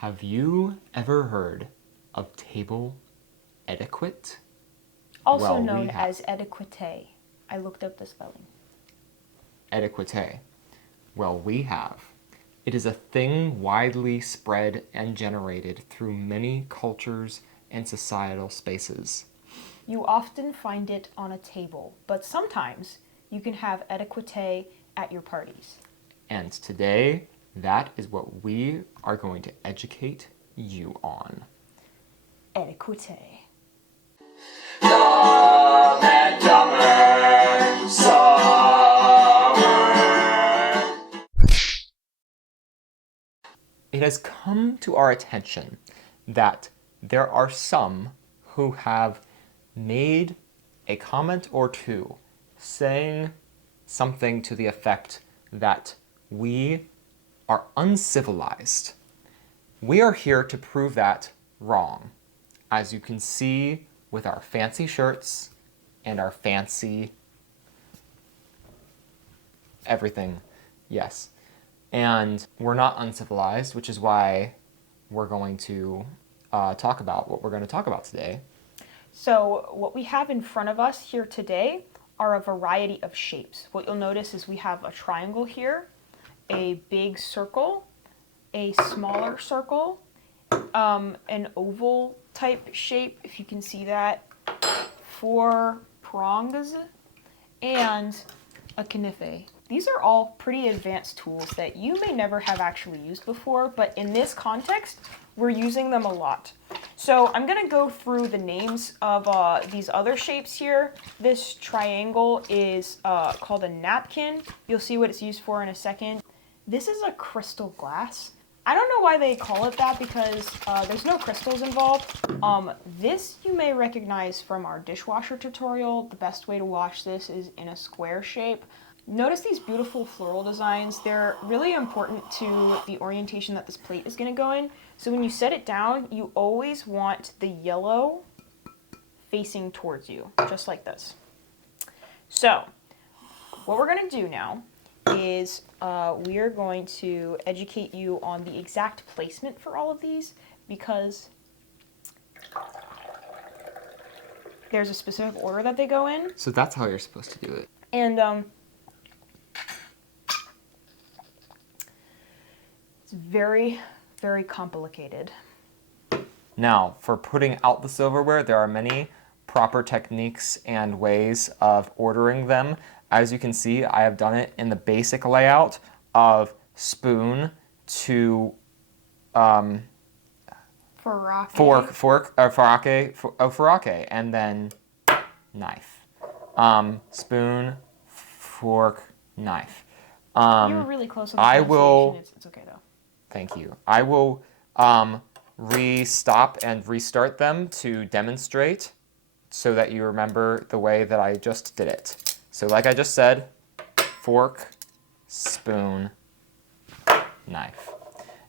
Have you ever heard of table etiquette? Also Well, we known have as etiquetté. I looked up the spelling. etiquette. Well, we have. It is a thing widely spread and generated through many cultures and societal spaces. You often find it on a table, but sometimes you can have etiquetté at your parties. And today, that is what we are going to educate you on. Etiquetté. Dumb and Dumber Summer. It has come to our attention that there are some who have made a comment or two saying something to the effect that we are uncivilized. We are here to prove that wrong, as you can see with our fancy shirts and our fancy everything. Yes. And we're not uncivilized, which is why we're going to talk about what we're going to talk about today. So what we have in front of us here today are a variety of shapes. What you'll notice is we have a triangle here, a big circle, a smaller circle, an oval type shape, if you can see that, 4 prongs, and a canife. These are all pretty advanced tools that you may never have actually used before, but in this context, we're using them a lot. So I'm going to go through the names of these other shapes here. This triangle is called a napkin. You'll see what it's used for in a second. This is a crystal glass. I don't know why they call it that because there's no crystals involved. This you may recognize from our dishwasher tutorial. The best way to wash this is in a square shape. Notice these beautiful floral designs. They're really important to the orientation that this plate is going to go in. So when you set it down, you always want the yellow facing towards you, just like this. So what we're going to do now is we are going to educate you on the exact placement for all of these because there's a specific order that they go in. So that's how you're supposed to do it. And it's very, very complicated. Now, for putting out the silverware, there are many proper techniques and ways of ordering them. As you can see, I have done it in the basic layout of spoon to forake, and then knife. Spoon, fork, knife. You were really close on the I pronunciation. will. It's okay though. Thank you. I will stop and restart them to demonstrate so that you remember the way that I just did it. So like I just said, fork, spoon, knife.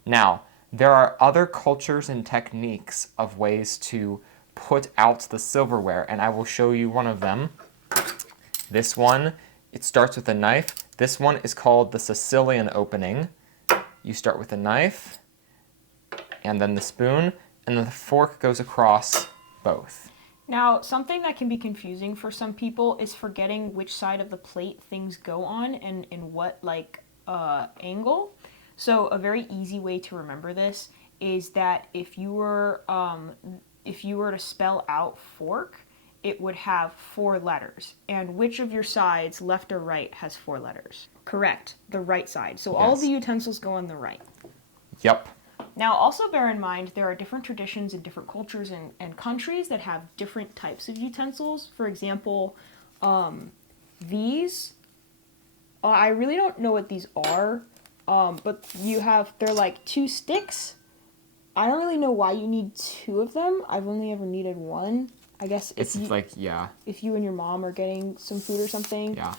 Now, there are other cultures and techniques of ways to put out the silverware, and I will show you one of them. This one, it starts with a knife. This one is called the Sicilian opening. You start with a knife, and then the spoon, and then the fork goes across both. Now, something that can be confusing for some people is forgetting which side of the plate things go on and in what angle. So a very easy way to remember this is that if you were to spell out fork, it would have 4 letters. And which of your sides, left or right, has 4 letters? Correct, the right side. So all of the utensils go on the right. Yep. Now, also bear in mind, there are different traditions in different cultures and countries that have different types of utensils. For example, these, I really don't know what these are, but they're like 2 sticks. I don't really know why you need 2 of them. I've only ever needed 1. I guess if you and your mom are getting some food or something. Yeah.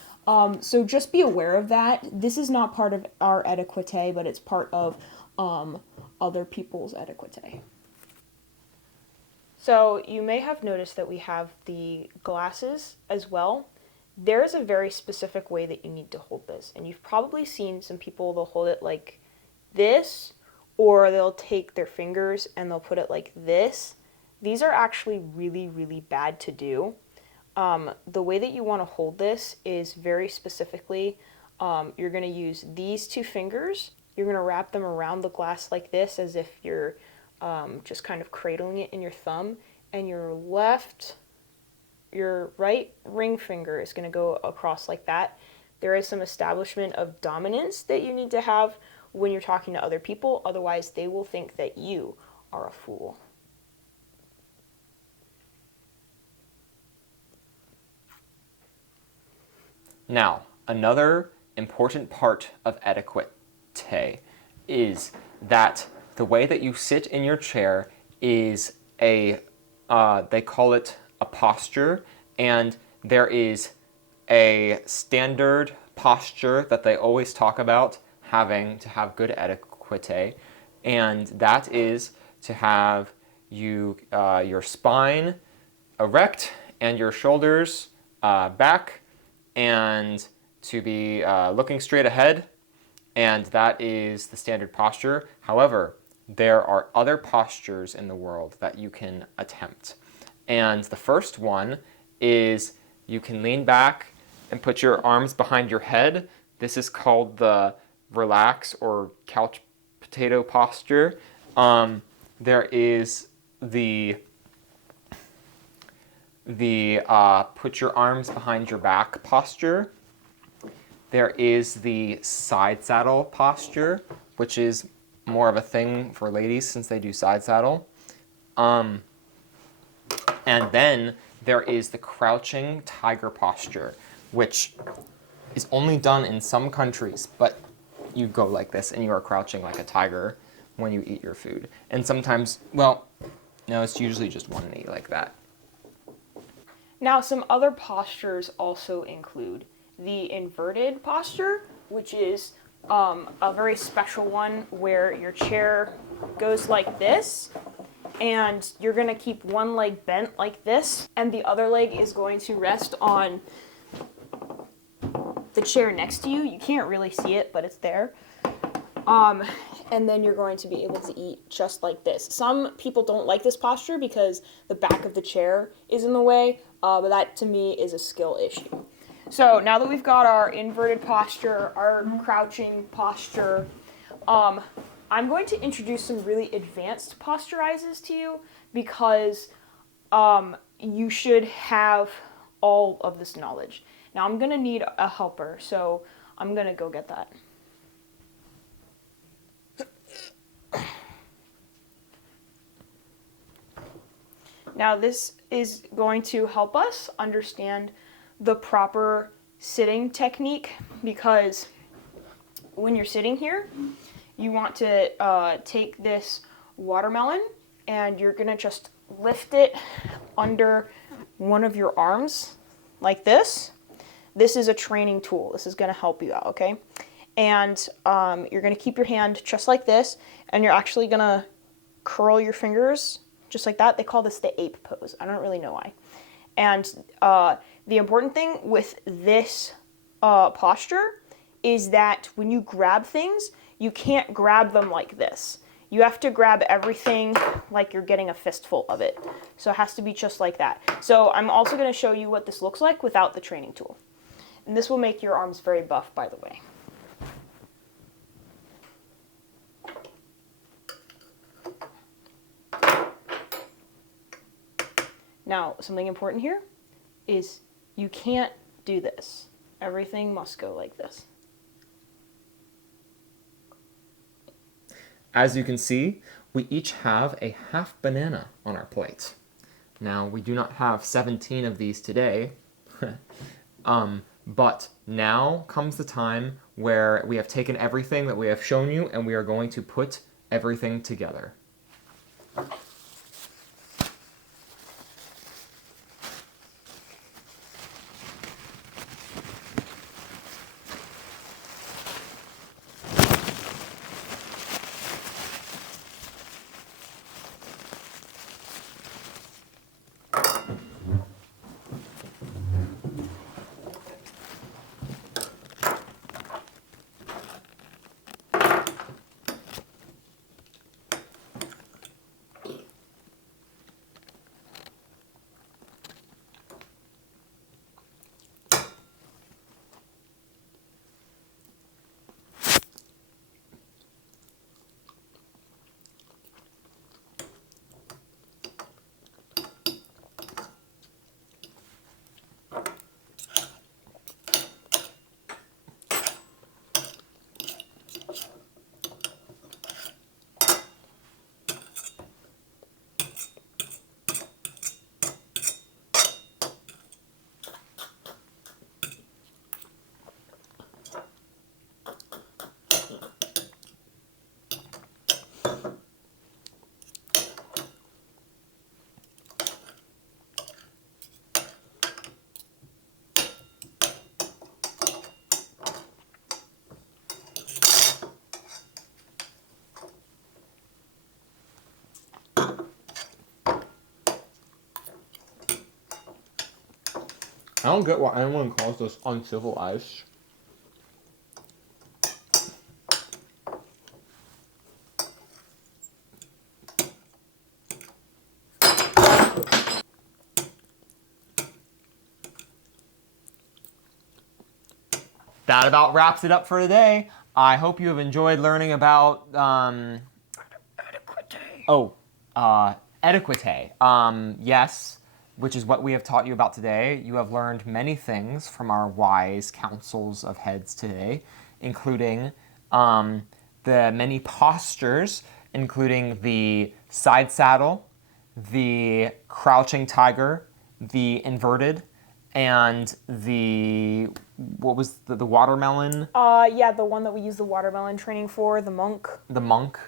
So just be aware of that. This is not part of our etiquette, but it's part of other people's etiquette. So you may have noticed that we have the glasses as well. There is a very specific way that you need to hold this, and you've probably seen some people, they'll hold it like this, or they'll take their fingers and they'll put it like this. These are actually really, really bad to do. The way that you want to hold this is very specifically, you're going to use these two fingers. You're going to wrap them around the glass like this, as if you're just kind of cradling it in your thumb, and your right ring finger is going to go across like that. There is some establishment of dominance that you need to have when you're talking to other people, otherwise they will think that you are a fool. Now, another important part of etiquette is that the way that you sit in your chair is they call it a posture, and there is a standard posture that they always talk about having to have good etiquette, and that is to have your spine erect and your shoulders back, and to be looking straight ahead, and that is the standard posture. However, there are other postures in the world that you can attempt. And the first one is you can lean back and put your arms behind your head. This is called the relax or couch potato posture. There is the put your arms behind your back posture. There is the side saddle posture, which is more of a thing for ladies since they do side saddle. And then there is the crouching tiger posture, which is only done in some countries, but you go like this and you are crouching like a tiger when you eat your food. And sometimes, well, no, it's usually just one knee like that. Now, some other postures also include the inverted posture, which is a very special one where your chair goes like this, and you're going to keep one leg bent like this, and the other leg is going to rest on the chair next to you. You can't really see it, but it's there. And then you're going to be able to eat just like this. Some people don't like this posture because the back of the chair is in the way, but that to me is a skill issue. So now that we've got our inverted posture, our crouching posture, I'm going to introduce some really advanced posturizes to you because you should have all of this knowledge. Now I'm going to need a helper, so I'm going to go get that. Now this is going to help us understand the proper sitting technique, because when you're sitting here, you want to take this watermelon and you're going to just lift it under one of your arms like this. This is a training tool. This is going to help you out, okay? And you're going to keep your hand just like this, and you're actually going to curl your fingers just like that. They call this the ape pose. I don't really know why. And the important thing with this posture is that when you grab things, you can't grab them like this. You have to grab everything like you're getting a fistful of it. So it has to be just like that. So I'm also going to show you what this looks like without the training tool. And this will make your arms very buff, by the way. Now, something important here is you can't do this. Everything must go like this. As you can see, we each have a half banana on our plate. Now, we do not have 17 of these today, but now comes the time where we have taken everything that we have shown you and we are going to put everything together. I don't get why anyone calls this uncivilized. That about wraps it up for today. I hope you have enjoyed learning about etiquette. Yes, which is what we have taught you about today. You have learned many things from our wise councils of heads today, including the many postures, including the side saddle, the crouching tiger, the inverted, and the what was the watermelon? Yeah, the one that we use the watermelon training for, the monk. The monk.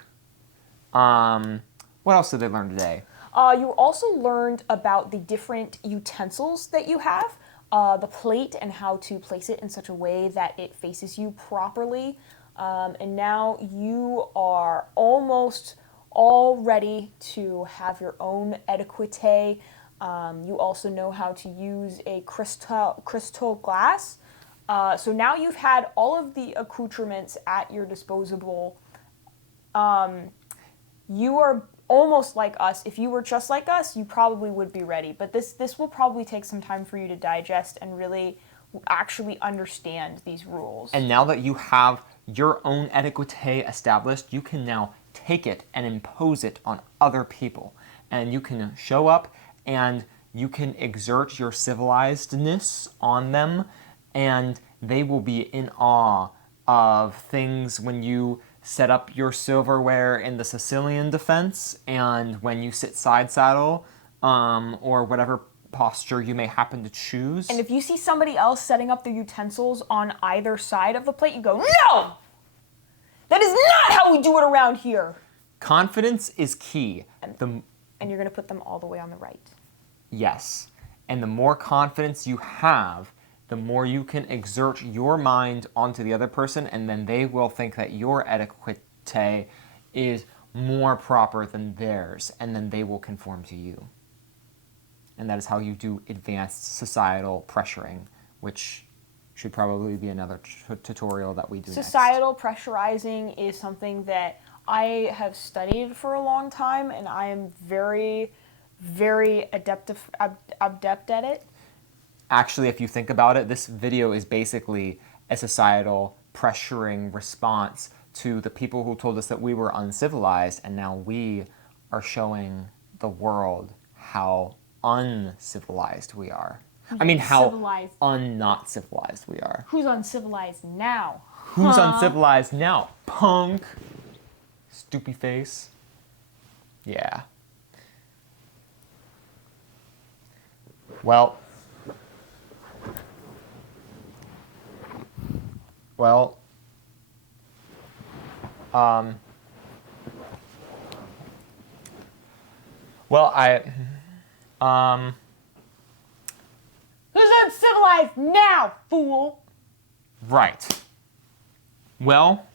What else did they learn today? You also learned about the different utensils that you have, the plate and how to place it in such a way that it faces you properly. And now you are almost all ready to have your own etiquette. You also know how to use a crystal glass. So now you've had all of the accoutrements at your disposal. You are almost like us. If you were just like us, you probably would be ready. But this will probably take some time for you to digest and really actually understand these rules. And now that you have your own etiquette established, you can now take it and impose it on other people. And you can show up and you can exert your civilizedness on them, and they will be in awe of things when you set up your silverware in the Sicilian defense, and when you sit side saddle, or whatever posture you may happen to choose. And if you see somebody else setting up the utensils on either side of the plate, you go, "No! That is not how we do it around here!" Confidence is key. And you're going to put them all the way on the right. Yes. And the more confidence you have, the more you can exert your mind onto the other person, and then they will think that your etiquette is more proper than theirs, and then they will conform to you. And that is how you do advanced societal pressuring, which should probably be another tutorial that we do Societal pressurizing is something that I have studied for a long time, and I am very, very adept at it. Actually, if you think about it, this video is basically a societal pressuring response to the people who told us that we were uncivilized, and now we are showing the world how uncivilized we are. I mean, how not civilized we are. Who's uncivilized now? Who's uncivilized now? Punk. Stoopy face. Yeah. Well, Who's uncivilized now, fool? Right. Well,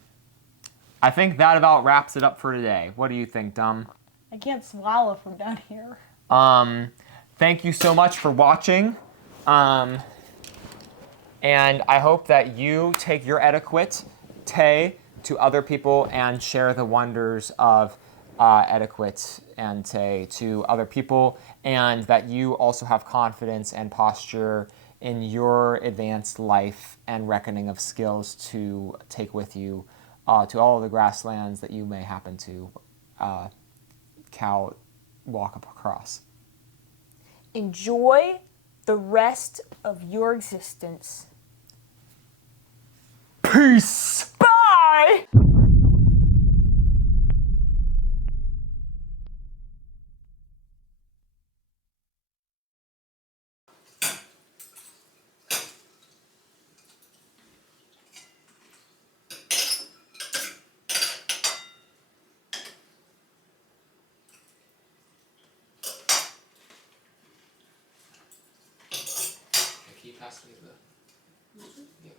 I think that about wraps it up for today. What do you think, Dumb? I can't swallow from down here. Thank you so much for watching. And I hope that you take your etiquette to other people and share the wonders of etiquette and to other people, and that you also have confidence and posture in your advanced life and reckoning of skills to take with you to all of the grasslands that you may happen to walk across. Enjoy the rest of your existence. Peace! Bye! Can you pass me the... Yeah.